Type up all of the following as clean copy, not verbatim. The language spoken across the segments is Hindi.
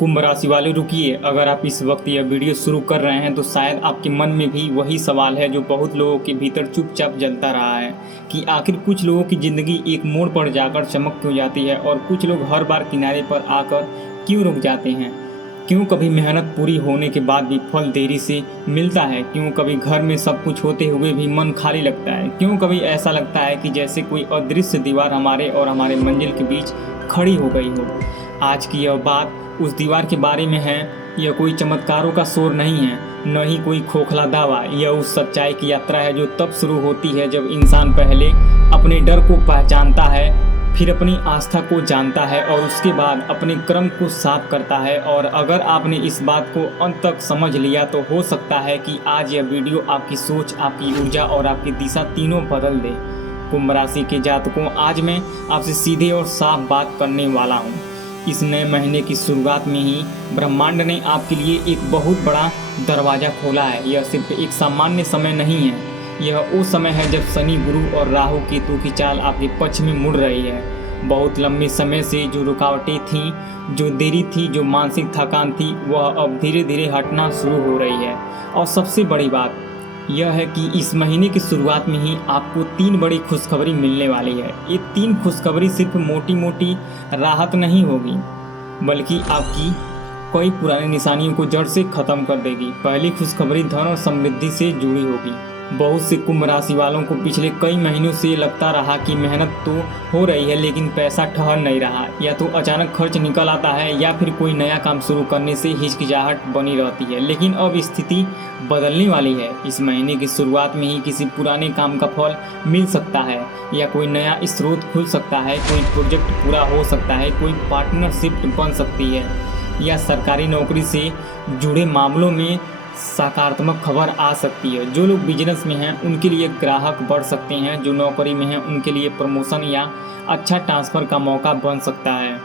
कुंभ राशि वाले रुकिए, अगर आप इस वक्त यह वीडियो शुरू कर रहे हैं तो शायद आपके मन में भी वही सवाल है जो बहुत लोगों के भीतर चुपचाप जलता रहा है कि आखिर कुछ लोगों की ज़िंदगी एक मोड़ पर जाकर चमक क्यों जाती है और कुछ लोग हर बार किनारे पर आकर क्यों रुक जाते हैं। क्यों कभी मेहनत पूरी होने के बाद भी फल देरी से मिलता है। क्यों कभी घर में सब कुछ होते हुए भी मन खाली लगता है। क्यों कभी ऐसा लगता है कि जैसे कोई अदृश्य दीवार हमारे और हमारे मंजिल के बीच खड़ी हो गई हो। आज की यह बात उस दीवार के बारे में है। यह कोई चमत्कारों का शोर नहीं है, न ही कोई खोखला दावा। यह उस सच्चाई की यात्रा है जो तब शुरू होती है जब इंसान पहले अपने डर को पहचानता है, फिर अपनी आस्था को जानता है और उसके बाद अपने कर्म को साफ करता है। और अगर आपने इस बात को अंत तक समझ लिया तो हो सकता है कि आज यह वीडियो आपकी सोच, आपकी ऊर्जा और आपकी दिशा तीनों बदल दे। कुंभ राशि के जातकों, आज मैं आपसे सीधे और साफ बात करने वाला हूँ। इस नए महीने की शुरुआत में ही ब्रह्मांड ने आपके लिए एक बहुत बड़ा दरवाज़ा खोला है। यह सिर्फ एक सामान्य समय नहीं है, यह वो समय है जब शनि, गुरु और राहु केतु की चाल आपके पक्ष में मुड़ रही है। बहुत लंबे समय से जो रुकावटें थीं, जो देरी थी, जो मानसिक थकान थी, वह अब धीरे धीरे हटना शुरू हो रही है। और सबसे बड़ी बात यह है कि इस महीने की शुरुआत में ही आपको 3 बड़ी खुशखबरी मिलने वाली है। ये 3 खुशखबरी सिर्फ मोटी मोटी राहत नहीं होगी, बल्कि आपकी कई पुरानी निशानियों को जड़ से खत्म कर देगी। पहली खुशखबरी धन और समृद्धि से जुड़ी होगी। बहुत से कुंभ राशि वालों को पिछले कई महीनों से लगता रहा कि मेहनत तो हो रही है लेकिन पैसा ठहर नहीं रहा। या तो अचानक खर्च निकल आता है या फिर कोई नया काम शुरू करने से हिचकिचाहट बनी रहती है। लेकिन अब स्थिति बदलने वाली है। इस महीने की शुरुआत में ही किसी पुराने काम का फल मिल सकता है, या कोई नया स्रोत खुल सकता है, कोई प्रोजेक्ट पूरा हो सकता है, कोई पार्टनरशिप बन सकती है, या सरकारी नौकरी से जुड़े मामलों में सकारात्मक खबर आ सकती है। जो लोग बिजनेस में हैं उनके लिए ग्राहक बढ़ सकते हैं, जो नौकरी में हैं उनके लिए प्रमोशन या अच्छा ट्रांसफ़र का मौका बन सकता है,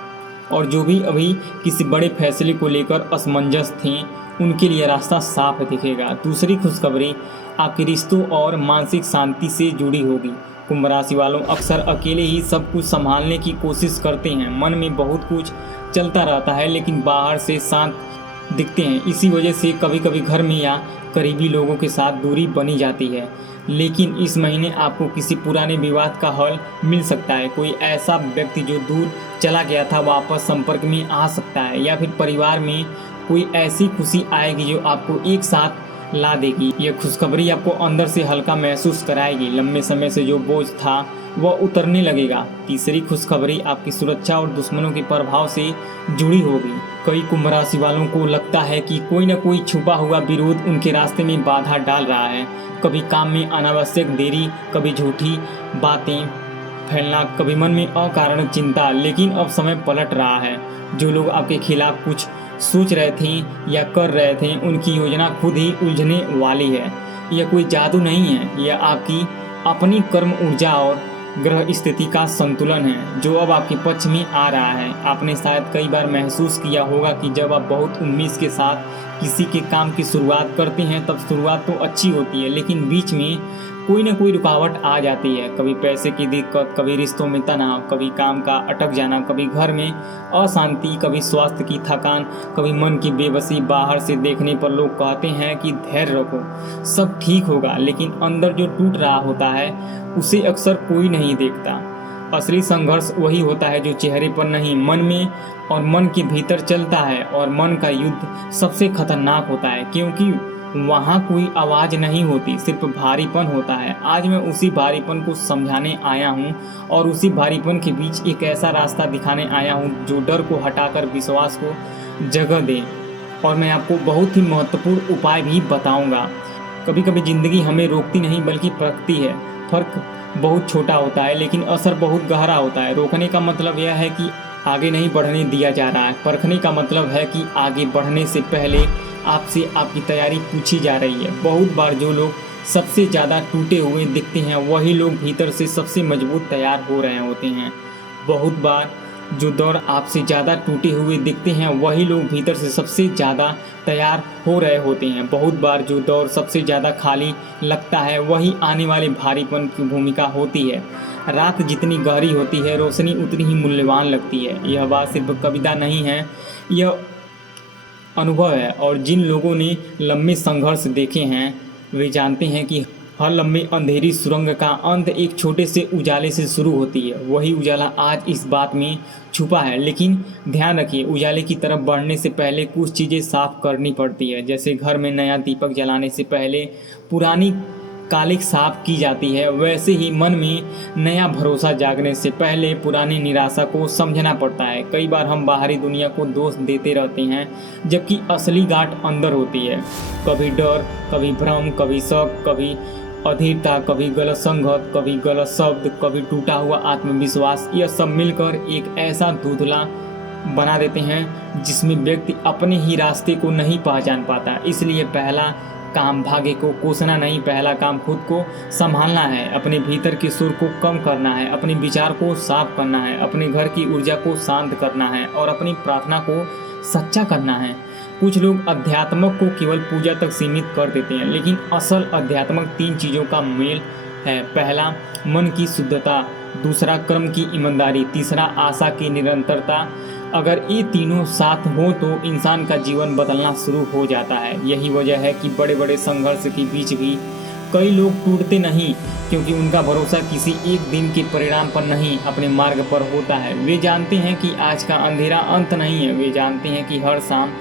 और जो भी अभी किसी बड़े फैसले को लेकर असमंजस थे उनके लिए रास्ता साफ दिखेगा। दूसरी खुशखबरी आपके रिश्तों और मानसिक शांति से जुड़ी होगी। कुंभ राशि वालों अक्सर अकेले ही सब कुछ संभालने की कोशिश करते हैं। मन में बहुत कुछ चलता रहता है लेकिन बाहर से शांत दिखते हैं। इसी वजह से कभी कभी घर में या करीबी लोगों के साथ दूरी बनी जाती है। लेकिन इस महीने आपको किसी पुराने विवाद का हल मिल सकता है। कोई ऐसा व्यक्ति जो दूर चला गया था वापस संपर्क में आ सकता है, या फिर परिवार में कोई ऐसी खुशी आएगी जो आपको एक साथ ला देगी। यह खुशखबरी आपको अंदर से हल्का महसूस कराएगी। लंबे समय से जो बोझ था वह उतरने लगेगा। तीसरी खुशखबरी आपकी सुरक्षा और दुश्मनों के प्रभाव से जुड़ी होगी। कई कुंभ राशि वालों को लगता है कि कोई न कोई छुपा हुआ विरोध उनके रास्ते में बाधा डाल रहा है। कभी काम में अनावश्यक देरी, कभी झूठी बातें फैलना, कभी मन में अकारण चिंता। लेकिन अब समय पलट रहा है। जो लोग आपके खिलाफ कुछ सोच रहे थे या कर रहे थे उनकी योजना खुद ही उलझने वाली है। यह कोई जादू नहीं है, यह आपकी अपनी कर्म ऊर्जा और ग्रह स्थिति का संतुलन है जो अब आपके पक्ष में आ रहा है। आपने शायद कई बार महसूस किया होगा कि जब आप बहुत उम्मीद के साथ किसी के काम की शुरुआत करते हैं तब शुरुआत तो अच्छी होती है, लेकिन बीच में कोई ना कोई रुकावट आ जाती है। कभी पैसे की दिक्कत, कभी रिश्तों में तनाव, कभी काम का अटक जाना, कभी घर में अशांति, कभी स्वास्थ्य की थकान, कभी मन की बेबसी। बाहर से देखने पर लोग कहते हैं कि धैर्य रखो, सब ठीक होगा, लेकिन अंदर जो टूट रहा होता है उसे अक्सर कोई नहीं देखता। असली संघर्ष वही होता है जो चेहरे पर नहीं, मन में और मन के भीतर चलता है। और मन का युद्ध सबसे खतरनाक होता है क्योंकि वहाँ कोई आवाज़ नहीं होती, सिर्फ भारीपन होता है। आज मैं उसी भारीपन को समझाने आया हूँ और उसी भारीपन के बीच एक ऐसा रास्ता दिखाने आया हूँ जो डर को हटाकर विश्वास को जगह दे। और मैं आपको बहुत ही महत्वपूर्ण उपाय भी बताऊँगा। कभी कभी ज़िंदगी हमें रोकती नहीं बल्कि परखती है। फ़र्क बहुत छोटा होता है लेकिन असर बहुत गहरा होता है। रोकने का मतलब यह है कि आगे नहीं बढ़ने दिया जा रहा है। परखने का मतलब है कि आगे बढ़ने से पहले आपसे आपकी तैयारी पूछी जा रही है। बहुत बार जो लोग सबसे ज़्यादा टूटे हुए दिखते हैं वही लोग भीतर से सबसे मजबूत तैयार हो रहे होते हैं। बहुत बार जो दौर आपसे ज़्यादा टूटे हुए दिखते हैं वही लोग भीतर से सबसे ज़्यादा तैयार हो रहे होते हैं। बहुत बार जो दौर सबसे ज़्यादा खाली लगता है वही आने वाले भारीपन की भूमिका होती है। रात जितनी गहरी होती है रोशनी उतनी ही मूल्यवान लगती है। यह बात सिर्फ कविता नहीं है, यह अनुभव है, और जिन लोगों ने लंबे संघर्ष देखे हैं वे जानते हैं कि हर लंबी अंधेरी सुरंग का अंत एक छोटे से उजाले से शुरू होती है। वही उजाला आज इस बात में छुपा है, लेकिन ध्यान रखिए, उजाले की तरफ बढ़ने से पहले कुछ चीज़ें साफ करनी पड़ती है। जैसे घर में नया दीपक जलाने से पहले पुरानी कालिक साफ की जाती है, वैसे ही मन में नया भरोसा जागने से पहले पुरानी निराशा को समझना पड़ता है। कई बार हम बाहरी दुनिया को दोष देते रहते हैं, जबकि असली गांठ अंदर होती है। कभी डर, कभी भ्रम, कभी शक, कभी अधीरता, कभी गलत संगत, कभी गलत शब्द, कभी टूटा हुआ आत्मविश्वास। यह सब मिलकर एक ऐसा धुंधला बना देते हैं जिसमें व्यक्ति अपने ही रास्ते को नहीं पहचान पाता। इसलिए पहला काम भाग्य को कोसना नहीं, पहला काम खुद को संभालना है। अपने भीतर के सुर को कम करना है, अपने विचार को साफ करना है, अपने घर की ऊर्जा को शांत करना है और अपनी प्रार्थना को सच्चा करना है। कुछ लोग अध्यात्म को केवल पूजा तक सीमित कर देते हैं, लेकिन असल अध्यात्म 3 चीज़ों का मेल है। पहला मन की शुद्धता, दूसरा कर्म की ईमानदारी, तीसरा आशा की निरंतरता। अगर ये तीनों साथ हो तो इंसान का जीवन बदलना शुरू हो जाता है। यही वजह है कि बड़े बड़े संघर्ष के बीच भी कई लोग टूटते नहीं, क्योंकि उनका भरोसा किसी एक दिन के परिणाम पर नहीं, अपने मार्ग पर होता है। वे जानते हैं कि आज का अंधेरा अंत नहीं है, वे जानते हैं कि हर शाम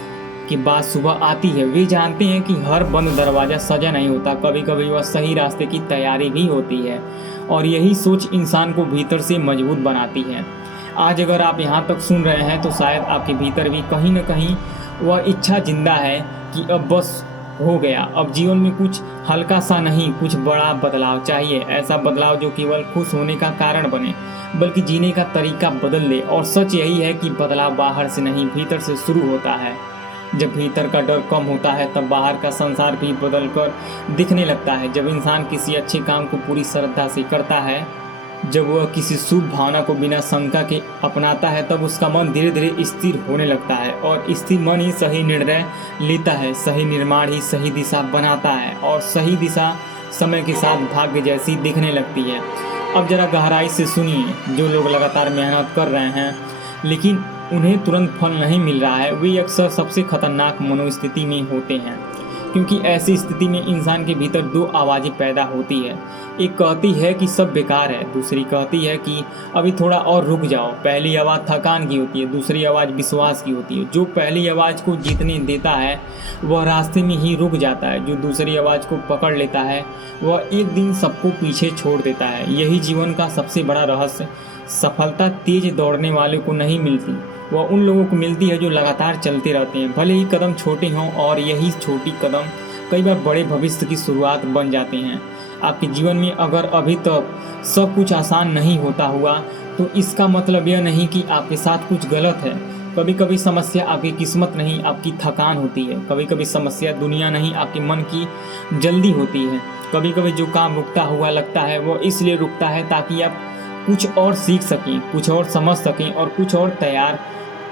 के बाद सुबह आती है, वे जानते हैं कि हर बंद दरवाज़ा सजा नहीं होता, कभी कभी वह सही रास्ते की तैयारी भी होती है। और यही सोच इंसान को भीतर से मजबूत बनाती है। आज अगर आप यहाँ तक सुन रहे हैं तो शायद आपके भीतर भी कहीं न कहीं वह इच्छा जिंदा है कि अब बस हो गया, अब जीवन में कुछ हल्का सा नहीं, कुछ बड़ा बदलाव चाहिए। ऐसा बदलाव जो केवल खुश होने का कारण बने, बल्कि जीने का तरीका बदल दे। और सच यही है कि बदलाव बाहर से नहीं, भीतर से शुरू होता है। जब भीतर का डर कम होता है तब बाहर का संसार भी बदल कर दिखने लगता है। जब इंसान किसी अच्छे काम को पूरी श्रद्धा से करता है, जब वह किसी शुभ भावना को बिना शंका के अपनाता है, तब उसका मन धीरे धीरे स्थिर होने लगता है। और स्थिर मन ही सही निर्णय लेता है, सही निर्माण ही सही दिशा बनाता है, और सही दिशा समय के साथ भाग्य जैसी दिखने लगती है। अब जरा गहराई से सुनिए, जो लोग लगातार मेहनत कर रहे हैं लेकिन उन्हें तुरंत फल नहीं मिल रहा है, वे अक्सर सबसे खतरनाक मनोस्थिति में होते हैं। क्योंकि ऐसी स्थिति में इंसान के भीतर 2 आवाज़ें पैदा होती है। एक कहती है कि सब बेकार है, दूसरी कहती है कि अभी थोड़ा और रुक जाओ। पहली आवाज़ थकान की होती है, दूसरी आवाज़ विश्वास की होती है। जो पहली आवाज़ को जीतने देता है वह रास्ते में ही रुक जाता है, जो दूसरी आवाज़ को पकड़ लेता है वह एक दिन सबको पीछे छोड़ देता है। यही जीवन का सबसे बड़ा रहस्य। सफलता तेज दौड़ने वाले को नहीं मिलती, वह उन लोगों को मिलती है जो लगातार चलते रहते हैं, भले ही कदम छोटे हों, और यही छोटी कदम कई बार बड़े भविष्य की शुरुआत बन जाते हैं। आपके जीवन में अगर अभी तक सब कुछ आसान नहीं होता हुआ तो इसका मतलब यह नहीं कि आपके साथ कुछ गलत है। कभी कभी समस्या आपकी किस्मत नहीं, आपकी थकान होती है। कभी कभी समस्या दुनिया नहीं, आपके मन की जल्दी होती है। कभी कभी जो काम रुकता हुआ लगता है वो इसलिए रुकता है ताकि आप कुछ और सीख सकें, कुछ और समझ सकें और कुछ और तैयार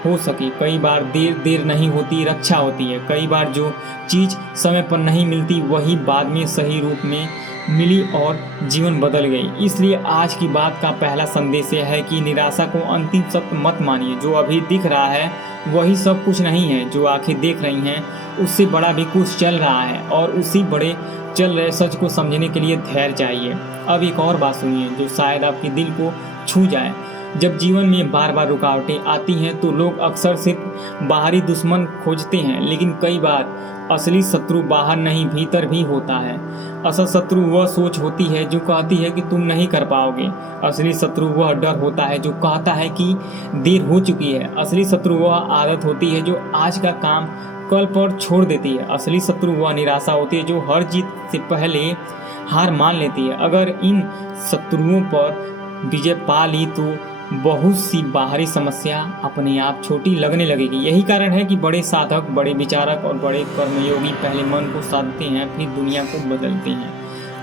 हो सके। कई बार देर नहीं होती, रक्षा होती है। कई बार जो चीज़ समय पर नहीं मिलती वही बाद में सही रूप में मिली और जीवन बदल गई। इसलिए आज की बात का पहला संदेश यह है कि निराशा को अंतिम सत्य मत मानिए। जो अभी दिख रहा है वही सब कुछ नहीं है। जो आंखें देख रही हैं उससे बड़ा भी कुछ चल रहा है, और उसी बड़े चल रहे सच को समझने के लिए धैर्य चाहिए। अब एक और बात सुनिए जो शायद आपके दिल को छू जाए। जब जीवन में बार बार रुकावटें आती हैं तो लोग अक्सर सिर्फ बाहरी दुश्मन खोजते हैं, लेकिन कई बार असली शत्रु बाहर नहीं भीतर भी होता है। असल शत्रु वह सोच होती है जो कहती है कि तुम नहीं कर पाओगे। असली शत्रु वह डर होता है जो कहता है कि देर हो चुकी है। असली शत्रु वह आदत होती है जो आज का काम कल पर छोड़ देती है। असली शत्रु वह निराशा होती है जो हर जीत से पहले हार मान लेती है। अगर इन शत्रुओं पर विजय पा ली तो बहुत सी बाहरी समस्या अपने आप छोटी लगने लगेगी। यही कारण है कि बड़े साधक, बड़े विचारक और बड़े कर्मयोगी पहले मन को साधते हैं, फिर दुनिया को बदलते हैं।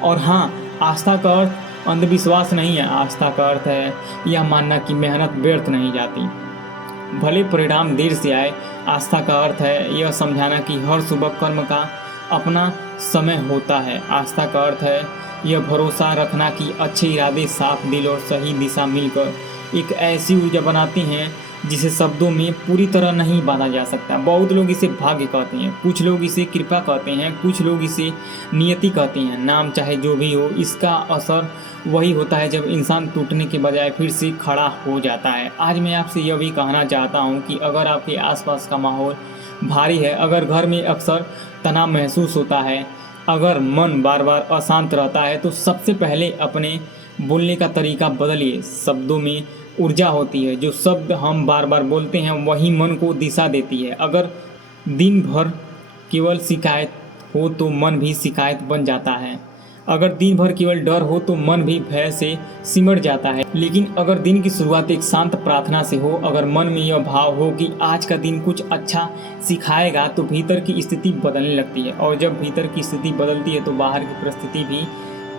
और हाँ, आस्था का अर्थ अंधविश्वास नहीं है। आस्था का अर्थ है यह मानना कि मेहनत व्यर्थ नहीं जाती, भले परिणाम देर से आए। आस्था का अर्थ है यह समझाना कि हर सुबह कर्म का अपना समय होता है। आस्था का अर्थ है यह भरोसा रखना कि अच्छे इरादे, साफ दिल और सही दिशा मिलकर एक ऐसी ऊर्जा बनाती हैं जिसे शब्दों में पूरी तरह नहीं बांधा जा सकता। बहुत लोग इसे भाग्य कहते हैं, कुछ लोग इसे कृपा कहते हैं, कुछ लोग इसे नियति कहते हैं। नाम चाहे जो भी हो, इसका असर वही होता है जब इंसान टूटने के बजाय फिर से खड़ा हो जाता है। आज मैं आपसे यह भी कहना चाहता हूँ कि अगर आपके आसपास का माहौल भारी है, अगर घर में अक्सर तनाव महसूस होता है, अगर मन बार बार अशांत रहता है, तो सबसे पहले अपने बोलने का तरीका बदलिए। शब्दों में ऊर्जा होती है, जो शब्द हम बार बार बोलते हैं वही मन को दिशा देती है। अगर दिन भर केवल शिकायत हो तो मन भी शिकायत बन जाता है। अगर दिन भर केवल डर हो तो मन भी भय से सिमट जाता है। लेकिन अगर दिन की शुरुआत एक शांत प्रार्थना से हो, अगर मन में यह भाव हो कि आज का दिन कुछ अच्छा सिखाएगा, तो भीतर की स्थिति बदलने लगती है। और जब भीतर की स्थिति बदलती है तो बाहर की परिस्थिति भी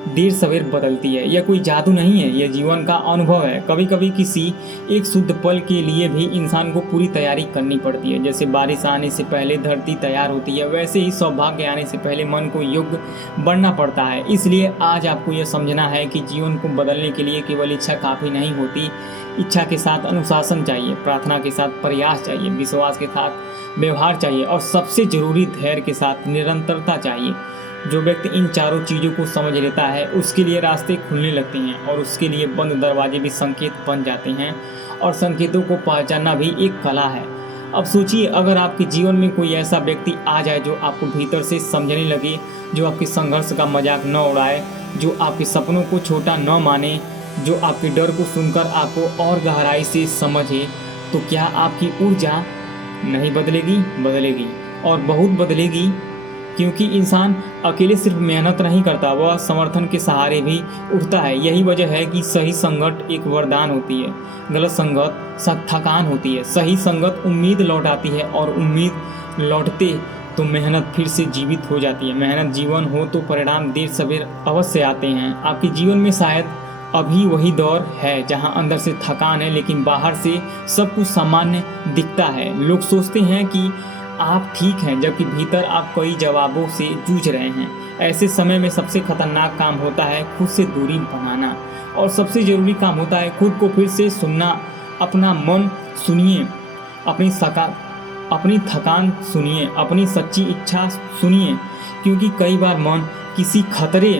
देर सवेर बदलती है। यह कोई जादू नहीं है, यह जीवन का अनुभव है। कभी कभी किसी एक शुद्ध पल के लिए भी इंसान को पूरी तैयारी करनी पड़ती है। जैसे बारिश आने से पहले धरती तैयार होती है, वैसे ही सौभाग्य आने से पहले मन को योग्य बनना पड़ता है। इसलिए आज आपको यह समझना है कि जीवन को बदलने के लिए केवल इच्छा काफ़ी नहीं होती। इच्छा के साथ अनुशासन चाहिए, प्रार्थना के साथ प्रयास चाहिए, विश्वास के साथ व्यवहार चाहिए और सबसे जरूरी धैर्य के साथ निरंतरता चाहिए। जो व्यक्ति इन चारों चीज़ों को समझ लेता है, उसके लिए रास्ते खुलने लगते हैं और उसके लिए बंद दरवाजे भी संकेत बन जाते हैं। और संकेतों को पहचानना भी एक कला है। अब सोचिए, अगर आपके जीवन में कोई ऐसा व्यक्ति आ जाए जो आपको भीतर से समझने लगे, जो आपके संघर्ष का मजाक न उड़ाए, जो आपके सपनों को छोटा न माने, जो आपके डर को सुनकर आपको और गहराई से समझे, तो क्या आपकी ऊर्जा नहीं बदलेगी? बदलेगी, और बहुत बदलेगी। क्योंकि इंसान अकेले सिर्फ मेहनत नहीं करता, वह समर्थन के सहारे भी उठता है। यही वजह है कि सही संगत एक वरदान होती है, गलत संगत थकान होती है। सही संगत उम्मीद लौटाती है और उम्मीद लौटते तो मेहनत फिर से जीवित हो जाती है। मेहनत जीवन हो तो परिणाम देर सवेर अवश्य आते हैं। आपके जीवन में शायद अभी वही दौर है जहां अंदर से थकान है, लेकिन बाहर से सब कुछ सामान्य दिखता है। लोग सोचते हैं कि आप ठीक हैं, जबकि भीतर आप कई जवाबों से जूझ रहे हैं। ऐसे समय में सबसे खतरनाक काम होता है खुद से दूरी बनाना, और सबसे ज़रूरी काम होता है खुद को फिर से सुनना। अपना मन सुनिए, अपनी थकान सुनिए, अपनी सच्ची इच्छा सुनिए। क्योंकि कई बार मन किसी खतरे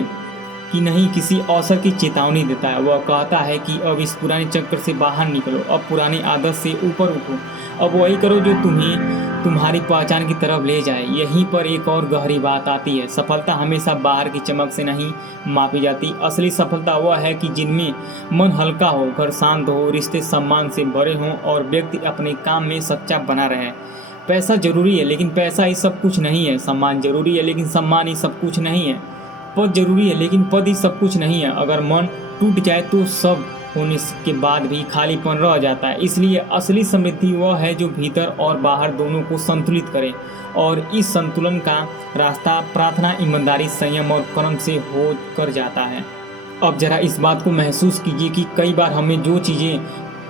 कि नहीं, किसी अवसर की चेतावनी देता है। वह कहता है कि अब इस पुराने चक्कर से बाहर निकलो, अब पुरानी आदत से ऊपर उठो, अब वही करो जो तुम्हें तुम्हारी पहचान की तरफ ले जाए। यहीं पर एक और गहरी बात आती है। सफलता हमेशा बाहर की चमक से नहीं मापी जाती। असली सफलता वह है कि जिनमें मन हल्का हो, घर शांत हो, रिश्ते सम्मान से भरे हों और व्यक्ति अपने काम में सच्चा बना रहे। पैसा जरूरी है, लेकिन पैसा ही सब कुछ नहीं है। सम्मान जरूरी है, लेकिन सम्मान ही सब कुछ नहीं है। पद जरूरी है, लेकिन पद ही सब कुछ नहीं है। अगर मन टूट जाए तो सब होने के बाद भी खालीपन रह जाता है। इसलिए असली समृद्धि वह है जो भीतर और बाहर दोनों को संतुलित करे, और इस संतुलन का रास्ता प्रार्थना, ईमानदारी, संयम और कर्म से हो कर जाता है। अब जरा इस बात को महसूस कीजिए कि कई बार हमें जो चीज़ें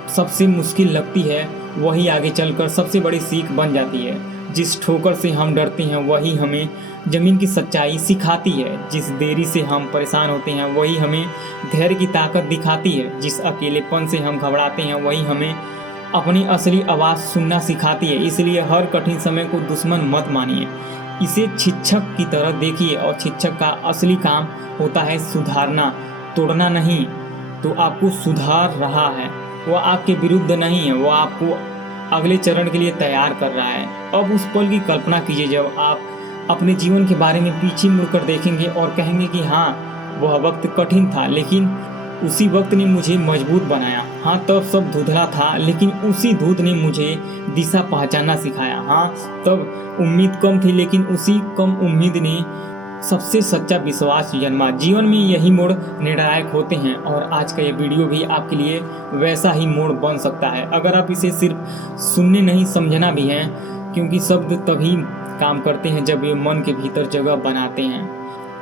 सबसे मुश्किल लगती है वही आगे चलकर सबसे बड़ी सीख बन जाती है। जिस ठोकर से हम डरते हैं वही हमें ज़मीन की सच्चाई सिखाती है। जिस देरी से हम परेशान होते हैं वही हमें धैर्य की ताकत दिखाती है। जिस अकेलेपन से हम घबराते हैं वही हमें अपनी असली आवाज़ सुनना सिखाती है। इसलिए हर कठिन समय को दुश्मन मत मानिए, इसे शिक्षक की तरह देखिए। और शिक्षक का असली काम होता है सुधारना, तोड़ना नहीं। तो आपको सुधार रहा है, वह आपके विरुद्ध नहीं है, वह आपको अगले चरण के लिए तैयार कर रहा है। अब उस पल की कल्पना कीजिए जब आप अपने जीवन के बारे में पीछे मुड़कर देखेंगे और कहेंगे कि हाँ, वह वक्त कठिन था, लेकिन उसी वक्त ने मुझे मजबूत बनाया। हाँ, तब सब धुंधला था, लेकिन उसी धूप ने मुझे दिशा पहचानना सिखाया। हाँ, तब उम्मीद कम थी, लेकिन उसी कम उम्मीद ने सबसे सच्चा विश्वास जन्मा। जीवन में यही मोड़ निर्णायक होते हैं, और आज का ये वीडियो भी आपके लिए वैसा ही मोड़ बन सकता है अगर आप इसे सिर्फ सुनने नहीं, समझना भी है। क्योंकि शब्द तभी काम करते हैं जब ये मन के भीतर जगह बनाते हैं।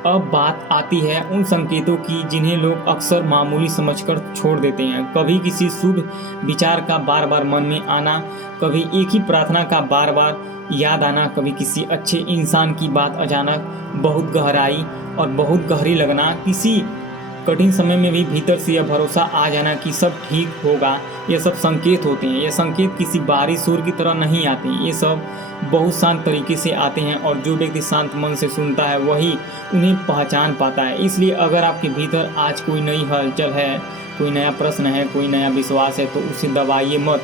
अब बात आती है उन संकेतों की जिन्हें लोग अक्सर मामूली समझकर छोड़ देते हैं। कभी किसी शुभ विचार का बार बार मन में आना, कभी एक ही प्रार्थना का बार बार याद आना, कभी किसी अच्छे इंसान की बात अचानक बहुत गहराई और बहुत गहरी लगना, किसी कठिन समय में भी भीतर से यह भरोसा आ जाना कि सब ठीक होगा। ये सब संकेत होते हैं। ये संकेत किसी बाहरी सुर की तरह नहीं आते हैं, ये सब बहुत शांत तरीके से आते हैं और जो व्यक्ति शांत मन से सुनता है वही उन्हें पहचान पाता है। इसलिए अगर आपके भीतर आज कोई नई हलचल है, कोई नया प्रश्न है, कोई नया विश्वास है, तो उसे दबाइए मत,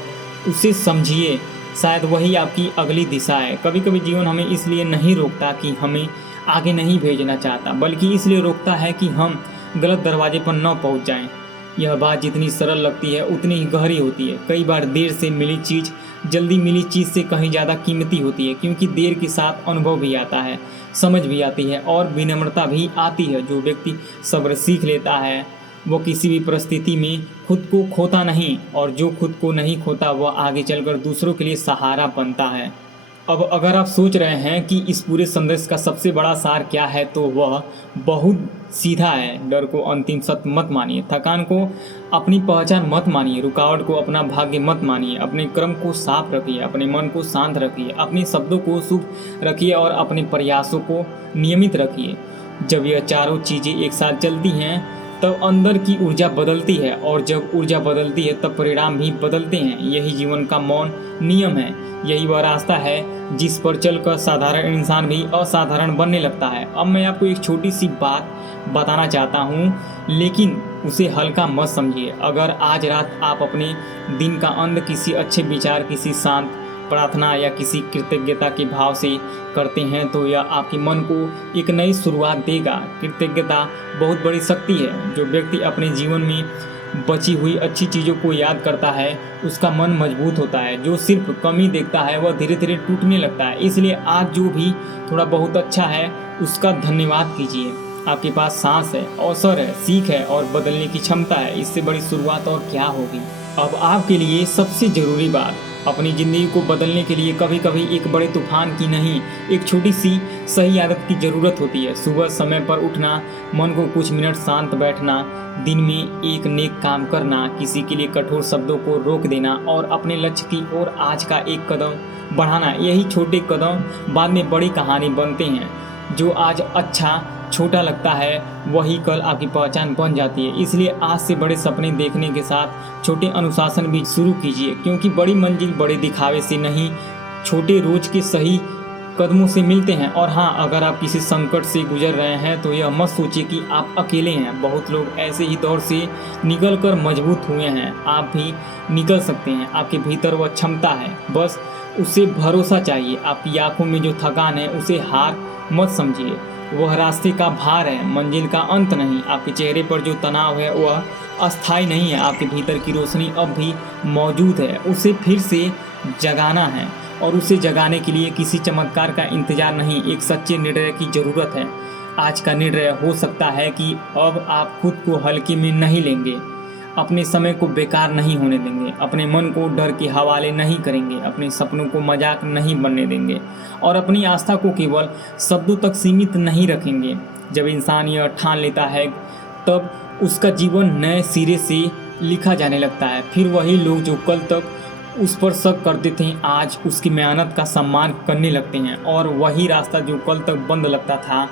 उसे समझिए। शायद वही आपकी अगली दिशा है। कभी कभी जीवन हमें इसलिए नहीं रोकता कि हमें आगे नहीं भेजना चाहता, बल्कि इसलिए रोकता है कि हम गलत दरवाजे पर न पहुंच जाएं। यह बात जितनी सरल लगती है उतनी ही गहरी होती है। कई बार देर से मिली चीज़ जल्दी मिली चीज़ से कहीं ज़्यादा कीमती होती है, क्योंकि देर के साथ अनुभव भी आता है, समझ भी आती है और विनम्रता भी आती है। जो व्यक्ति सब्र सीख लेता है वो किसी भी परिस्थिति में खुद को खोता नहीं, और जो खुद को नहीं खोता वह आगे चलकर दूसरों के लिए सहारा बनता है। अब अगर आप सोच रहे हैं कि इस पूरे संदेश का सबसे बड़ा सार क्या है, तो वह बहुत सीधा है। डर को अंतिम सत्य मत मानिए, थकान को अपनी पहचान मत मानिए, रुकावट को अपना भाग्य मत मानिए। अपने कर्म को साफ रखिए, अपने मन को शांत रखिए, अपने शब्दों को शुभ रखिए और अपने प्रयासों को नियमित रखिए। जब यह चारों चीज़ें एक साथ चलती हैं तब अंदर की ऊर्जा बदलती है, और जब ऊर्जा बदलती है तब परिणाम भी बदलते हैं। यही जीवन का मौन नियम है। यही वह रास्ता है जिस पर चलकर साधारण इंसान भी असाधारण बनने लगता है। अब मैं आपको एक छोटी सी बात बताना चाहता हूँ, लेकिन उसे हल्का मत समझिए। अगर आज रात आप अपने दिन का अंत किसी अच्छे विचार, किसी शांत प्रार्थना या किसी कृतज्ञता के भाव से करते हैं, तो यह आपके मन को एक नई शुरुआत देगा। कृतज्ञता बहुत बड़ी शक्ति है। जो व्यक्ति अपने जीवन में बची हुई अच्छी चीज़ों को याद करता है उसका मन मजबूत होता है। जो सिर्फ कमी देखता है वह धीरे धीरे टूटने लगता है। इसलिए आज जो भी थोड़ा बहुत अच्छा है उसका धन्यवाद कीजिए। आपके पास सांस है, अवसर है, सीख है और बदलने की क्षमता है। इससे बड़ी शुरुआत और क्या होगी। अब आपके लिए सबसे ज़रूरी बात, अपनी ज़िंदगी को बदलने के लिए कभी कभी एक बड़े तूफान की नहीं, एक छोटी सी सही आदत की ज़रूरत होती है। सुबह समय पर उठना, मन को कुछ मिनट शांत बैठना, दिन में एक नेक काम करना, किसी के लिए कठोर शब्दों को रोक देना और अपने लक्ष्य की ओर आज का एक कदम बढ़ाना। यही छोटे कदम बाद में बड़ी कहानी बनते हैं। जो आज अच्छा छोटा लगता है वही कल आपकी पहचान बन जाती है। इसलिए आज से बड़े सपने देखने के साथ छोटे अनुशासन भी शुरू कीजिए, क्योंकि बड़ी मंजिल बड़े दिखावे से नहीं, छोटे रोज के सही कदमों से मिलते हैं। और हाँ, अगर आप किसी संकट से गुजर रहे हैं तो यह मत सोचिए कि आप अकेले हैं। बहुत लोग ऐसे ही दौर से निकल कर मजबूत हुए हैं। आप भी निकल सकते हैं। आपके भीतर वह क्षमता है, बस उसे भरोसा चाहिए। आपकी आंखों में जो थकान है उसे हार मत समझिए, वह रास्ते का भार है, मंजिल का अंत नहीं। आपके चेहरे पर जो तनाव है वह अस्थायी नहीं है। आपके भीतर की रोशनी अब भी मौजूद है, उसे फिर से जगाना है। और उसे जगाने के लिए किसी चमत्कार का इंतजार नहीं, एक सच्चे निर्णय की ज़रूरत है। आज का निर्णय हो सकता है कि अब आप खुद को हल्के में नहीं लेंगे, अपने समय को बेकार नहीं होने देंगे, अपने मन को डर के हवाले नहीं करेंगे, अपने सपनों को मजाक नहीं बनने देंगे और अपनी आस्था को केवल शब्दों तक सीमित नहीं रखेंगे। जब इंसान यह ठान लेता है तब उसका जीवन नए सिरे से लिखा जाने लगता है। फिर वही लोग जो कल तक उस पर शक करते थे आज उसकी मेहनत का सम्मान करने लगते हैं, और वही रास्ता जो कल तक बंद लगता था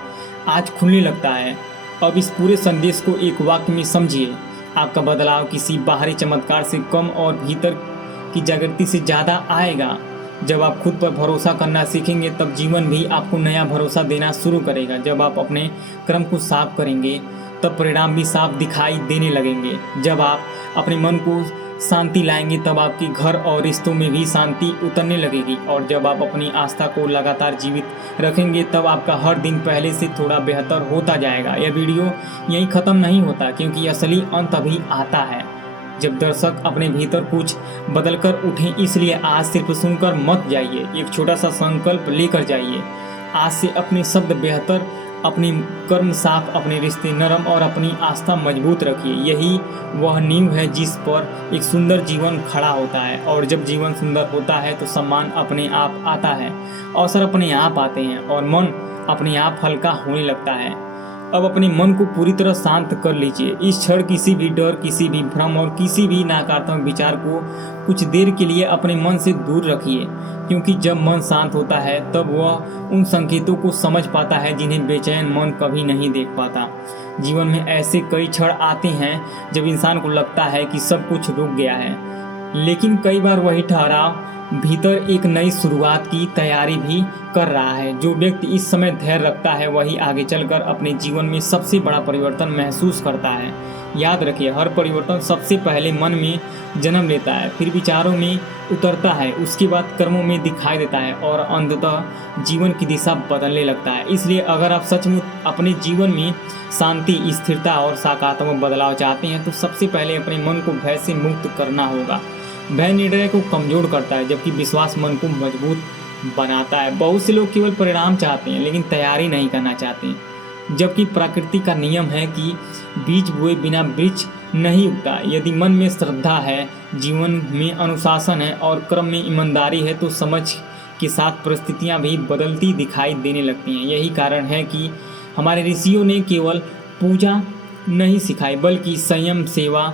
आज खुलने लगता है। अब इस पूरे संदेश को एक वाक्य में समझिए, आपका बदलाव किसी बाहरी चमत्कार से कम और भीतर की जागृति से ज़्यादा आएगा। जब आप खुद पर भरोसा करना सीखेंगे तब जीवन भी आपको नया भरोसा देना शुरू करेगा। जब आप अपने कर्म को साफ करेंगे तब परिणाम भी साफ दिखाई देने लगेंगे। जब आप अपने मन को शांति लाएंगे तब आपके घर और रिश्तों में भी शांति उतरने लगेगी। और जब आप अपनी आस्था को लगातार जीवित रखेंगे तब आपका हर दिन पहले से थोड़ा बेहतर होता जाएगा। यह वीडियो यहीं ख़त्म नहीं होता, क्योंकि असली अंत अभी आता है। जब दर्शक अपने भीतर कुछ बदल कर उठें, इसलिए आज सिर्फ सुनकर मत जाइए, एक छोटा सा संकल्प लेकर जाइए। आज से अपने शब्द बेहतर, अपनी कर्म साफ, अपने रिश्ते नरम और अपनी आस्था मजबूत रखिए। यही वह नींव है जिस पर एक सुंदर जीवन खड़ा होता है। और जब जीवन सुंदर होता है तो सम्मान अपने आप आता है, अवसर अपने आप आते हैं और मन अपने आप हल्का होने लगता है। अब अपने मन को पूरी तरह शांत कर लीजिए। इस क्षण किसी भी डर, किसी भी भ्रम और किसी भी नकारात्मक विचार को कुछ देर के लिए अपने मन से दूर रखिए, क्योंकि जब मन शांत होता है तब वह उन संकेतों को समझ पाता है जिन्हें बेचैन मन कभी नहीं देख पाता। जीवन में ऐसे कई क्षण आते हैं जब इंसान को लगता है कि सब कुछ रुक गया है, लेकिन कई बार वही ठहराव भीतर एक नई शुरुआत की तैयारी भी कर रहा है। जो व्यक्ति इस समय धैर्य रखता है वही आगे चलकर अपने जीवन में सबसे बड़ा परिवर्तन महसूस करता है। याद रखिए, हर परिवर्तन सबसे पहले मन में जन्म लेता है, फिर विचारों में उतरता है, उसके बाद कर्मों में दिखाई देता है और अंततः जीवन की दिशा बदलने लगता है। इसलिए अगर आप सचमुच अपने जीवन में शांति, स्थिरता और सकारात्मक बदलाव चाहते हैं तो सबसे पहले अपने मन को भय से मुक्त करना होगा। भय निर्णय को कमजोर करता है जबकि विश्वास मन को मजबूत बनाता है। बहुत से लोग केवल परिणाम चाहते हैं लेकिन तैयारी नहीं करना चाहते, जबकि प्रकृति का नियम है कि बीज बोए बिना वृक्ष नहीं उगता। यदि मन में श्रद्धा है, जीवन में अनुशासन है और कर्म में ईमानदारी है तो समझ के साथ परिस्थितियां भी बदलती दिखाई देने लगती हैं। यही कारण है कि हमारे ऋषियों ने केवल पूजा नहीं सिखाई बल्कि संयम, सेवा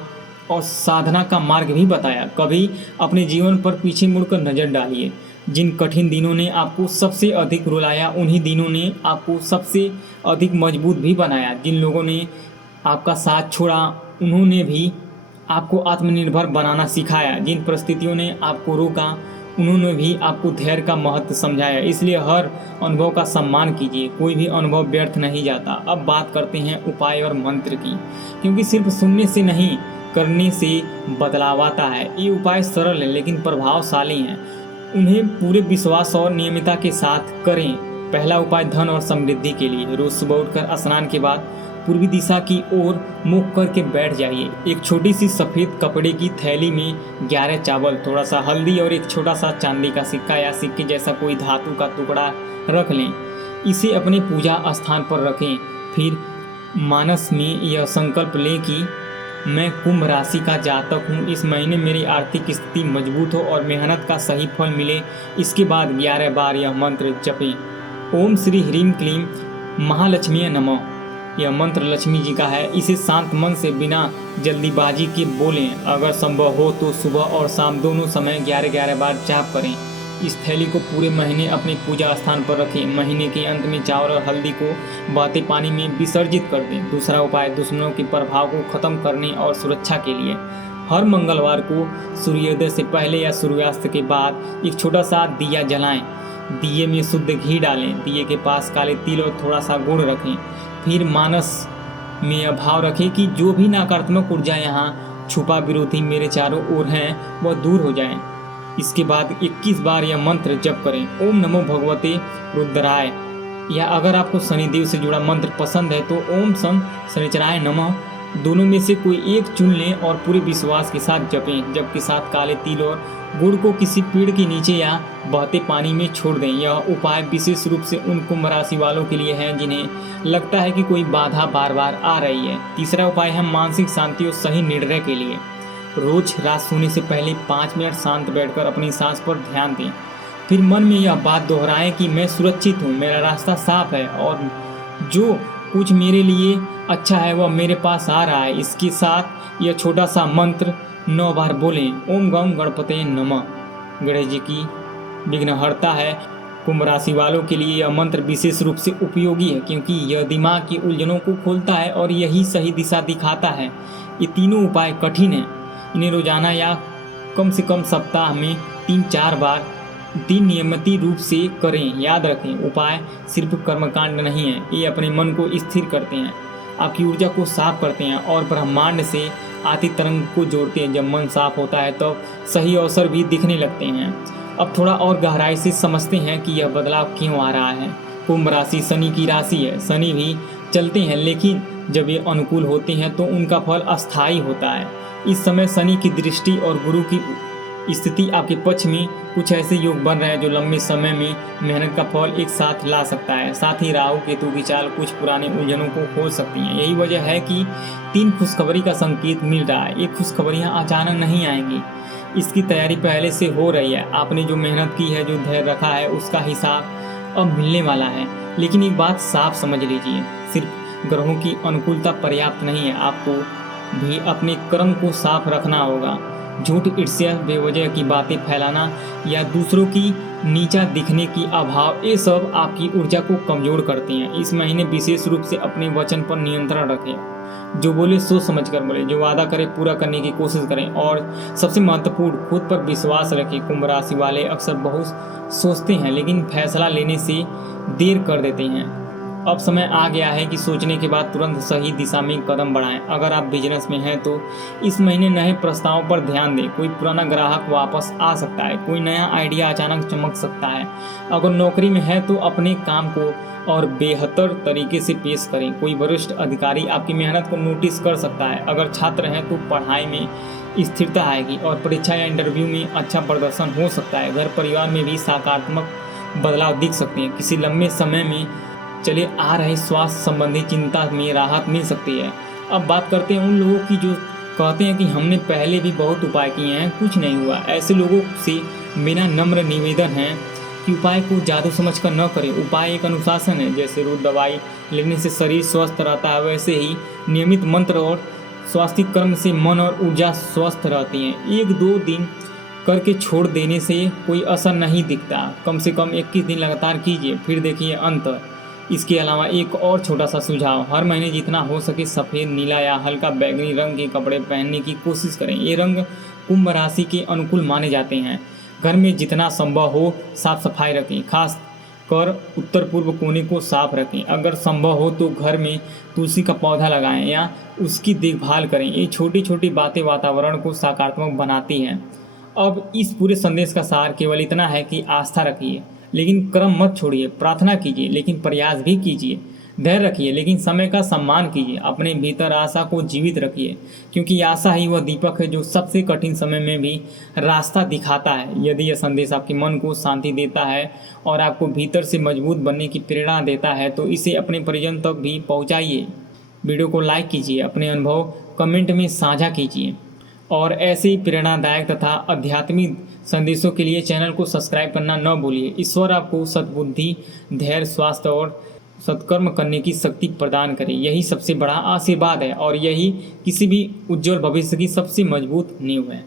और साधना का मार्ग भी बताया। कभी अपने जीवन पर पीछे मुड़कर नजर डालिए। जिन कठिन दिनों ने आपको सबसे अधिक रुलाया उन्हीं दिनों ने आपको सबसे अधिक मजबूत भी बनाया। जिन लोगों ने आपका साथ छोड़ा उन्होंने भी आपको आत्मनिर्भर बनाना सिखाया। जिन परिस्थितियों ने आपको रोका उन्होंने भी आपको धैर्य का महत्व समझाया। इसलिए हर अनुभव का सम्मान कीजिए, कोई भी अनुभव व्यर्थ नहीं जाता। अब बात करते हैं उपाय और मंत्र की, क्योंकि सिर्फ सुनने से नहीं करने से बदलाव आता है। ये उपाय सरल है लेकिन प्रभावशाली हैं। उन्हें पूरे विश्वास और नियमितता के साथ करें। पहला उपाय धन और समृद्धि के लिए। रोज सुबह उठकर स्नान के बाद पूर्वी दिशा की ओर मुख करके बैठ जाइए। एक छोटी सी सफ़ेद कपड़े की थैली में 11 चावल, थोड़ा सा हल्दी और एक छोटा सा चांदी का सिक्का या सिक्के जैसा कोई धातु का टुकड़ा रख लें। इसे अपने पूजा स्थान पर रखें। फिर मानस में यह संकल्प लें कि मैं कुंभ राशि का जातक हूँ। इस महीने मेरी आर्थिक स्थिति मजबूत हो और मेहनत का सही फल मिले। इसके बाद 11 बार यह मंत्र जपें। ओम श्री ह्रीम क्लीम महालक्ष्मी नमः। यह मंत्र लक्ष्मी जी का है। इसे शांत मन से बिना जल्दीबाजी के बोलें। अगर संभव हो तो सुबह और शाम दोनों समय 11-11 बार जाप करें। इस थैली को पूरे महीने अपने पूजा स्थान पर रखें। महीने के अंत में चावल और हल्दी को बहते पानी में विसर्जित कर दें। दूसरा उपाय दुश्मनों के प्रभाव को खत्म करने और सुरक्षा के लिए। हर मंगलवार को सूर्योदय से पहले या सूर्यास्त के बाद एक छोटा सा दिया जलाएं। दिए में शुद्ध घी डालें। दिए के पास काले तिल और थोड़ा सा गुड़ रखें। फिर मानस में यह भाव रखें कि जो भी नकारात्मक ऊर्जा यहाँ छुपा विरोधी मेरे चारों ओर हैं वह दूर हो जाएं। इसके बाद 21 बार यह मंत्र जप करें। ओम नमो भगवते रुद्राय। या अगर आपको शनिदेव से जुड़ा मंत्र पसंद है तो ओम शनिचराय नमः। दोनों में से कोई एक चुन लें और पूरे विश्वास के साथ जपें। जब के साथ काले तिल और गुड़ को किसी पेड़ के नीचे या बहते पानी में छोड़ दें। यह उपाय विशेष रूप से उन कुंभ राशि वालों के लिए है जिन्हें लगता है कि कोई बाधा बार बार आ रही है। तीसरा उपाय है मानसिक शांति और सही निर्णय के लिए। रोज रात सोने से पहले 5 मिनट शांत बैठकर अपनी सांस पर ध्यान दें। फिर मन में यह बात दोहराएं कि मैं सुरक्षित हूँ, मेरा रास्ता साफ है और जो कुछ मेरे लिए अच्छा है वह मेरे पास आ रहा है। इसके साथ यह छोटा सा मंत्र 9 बार बोलें। ओम गम गणपते नमः। गणेश जी की विघ्नहर्ता है। कुंभ राशि वालों के लिए यह मंत्र विशेष रूप से उपयोगी है क्योंकि यह दिमाग की उलझनों को खोलता है और यही सही दिशा दिखाता है। ये तीनों उपाय कठिन हैं। इन्हें रोजाना या कम से कम सप्ताह में 3-4 बार दिन नियमित रूप से करें। याद रखें, उपाय सिर्फ कर्मकांड नहीं है, ये अपने मन को स्थिर करते हैं, आपकी ऊर्जा को साफ करते हैं और ब्रह्मांड से आती तरंग को जोड़ते हैं। जब मन साफ होता है तब सही अवसर भी दिखने लगते हैं। अब थोड़ा और गहराई से समझते हैं कि यह बदलाव क्यों आ रहा है। कुंभ राशि शनि की राशि है। शनि भी चलते हैं लेकिन जब ये अनुकूल होते हैं तो उनका फल अस्थायी होता है। इस समय शनि की दृष्टि और गुरु की स्थिति आपके पक्ष में कुछ ऐसे योग बन रहे हैं जो लंबे समय में मेहनत का फल एक साथ ला सकता है। साथ ही राहु केतु की चाल कुछ पुराने उलझनों को खोल सकती हैं। यही वजह है कि 3 खुशखबरी का संकेत मिल रहा है। ये खुशखबरियाँ अचानक नहीं आएंगी, इसकी तैयारी पहले से हो रही है। आपने जो मेहनत की है, जो धैर्य रखा है, उसका हिसाब अब मिलने वाला है। लेकिन एक बात साफ समझ लीजिए, सिर्फ ग्रहों की अनुकूलता पर्याप्त नहीं है, आपको भी अपने कर्म को साफ रखना होगा। झूठ, ईर्ष्या, बेवजह की बातें फैलाना या दूसरों की नीचा दिखने की अभाव, ये सब आपकी ऊर्जा को कमजोर करती हैं। इस महीने विशेष रूप से अपने वचन पर नियंत्रण रखें जो बोले सोच समझ कर बोले, जो वादा करे पूरा करने की कोशिश करें और सबसे महत्वपूर्ण खुद पर विश्वास रखें। कुंभ राशि वाले अक्सर बहुत सोचते हैं लेकिन फैसला लेने से देर कर देते हैं। अब समय आ गया है कि सोचने के बाद तुरंत सही दिशा में कदम बढ़ाएं। अगर आप बिजनेस में हैं तो इस महीने नए प्रस्तावों पर ध्यान दें। कोई पुराना ग्राहक वापस आ सकता है, कोई नया आइडिया अचानक चमक सकता है। अगर नौकरी में है तो अपने काम को और बेहतर तरीके से पेश करें। कोई वरिष्ठ अधिकारी आपकी मेहनत को नोटिस कर सकता है। अगर छात्र हैं तो पढ़ाई में स्थिरता आएगी और परीक्षा या इंटरव्यू में अच्छा प्रदर्शन हो सकता है। घर परिवार में भी सकारात्मक बदलाव दिख सकते हैं। किसी लंबे समय में चले आ रहे स्वास्थ्य संबंधी चिंता में राहत मिल सकती है। अब बात करते हैं उन लोगों की जो कहते हैं कि हमने पहले भी बहुत उपाय किए हैं, कुछ नहीं हुआ। ऐसे लोगों से मेरा नम्र निवेदन है कि उपाय को जादू समझकर न करें। उपाय एक अनुशासन है। जैसे रोज दवाई लेने से शरीर स्वस्थ रहता है, वैसे ही नियमित मंत्र और स्वास्थ्य कर्म से मन और ऊर्जा स्वस्थ रहती हैं। 1-2 दिन करके छोड़ देने से कोई असर नहीं दिखता। कम से कम 21 दिन लगातार कीजिए, फिर देखिए अंतर। इसके अलावा एक और छोटा सा सुझाव, हर महीने जितना हो सके सफ़ेद, नीला या हल्का बैंगनी रंग के कपड़े पहनने की कोशिश करें। ये रंग कुंभ राशि के अनुकूल माने जाते हैं। घर में जितना संभव हो साफ सफाई रखें, खास कर उत्तर पूर्व कोने को साफ रखें। अगर संभव हो तो घर में तुलसी का पौधा लगाएं या उसकी देखभाल करें। ये छोटी छोटी बातें वातावरण को सकारात्मक बनाती हैं। अब इस पूरे संदेश का सार केवल इतना है कि आस्था रखिए लेकिन क्रम मत छोड़िए, प्रार्थना कीजिए लेकिन प्रयास भी कीजिए, धैर्य रखिए लेकिन समय का सम्मान कीजिए। अपने भीतर आशा को जीवित रखिए क्योंकि आशा ही वह दीपक है जो सबसे कठिन समय में भी रास्ता दिखाता है। यदि यह संदेश आपके मन को शांति देता है और आपको भीतर से मजबूत बनने की प्रेरणा देता है तो इसे अपने परिजन तक भी पहुँचाइए। वीडियो को लाइक कीजिए, अपने अनुभव कमेंट में साझा कीजिए और ऐसे ही प्रेरणादायक तथा आध्यात्मिक संदेशों के लिए चैनल को सब्सक्राइब करना न भूलिए। ईश्वर आपको सद्बुद्धि, धैर्य, स्वास्थ्य और सत्कर्म करने की शक्ति प्रदान करे। यही सबसे बड़ा आशीर्वाद है और यही किसी भी उज्जवल भविष्य की सबसे मजबूत नींव है।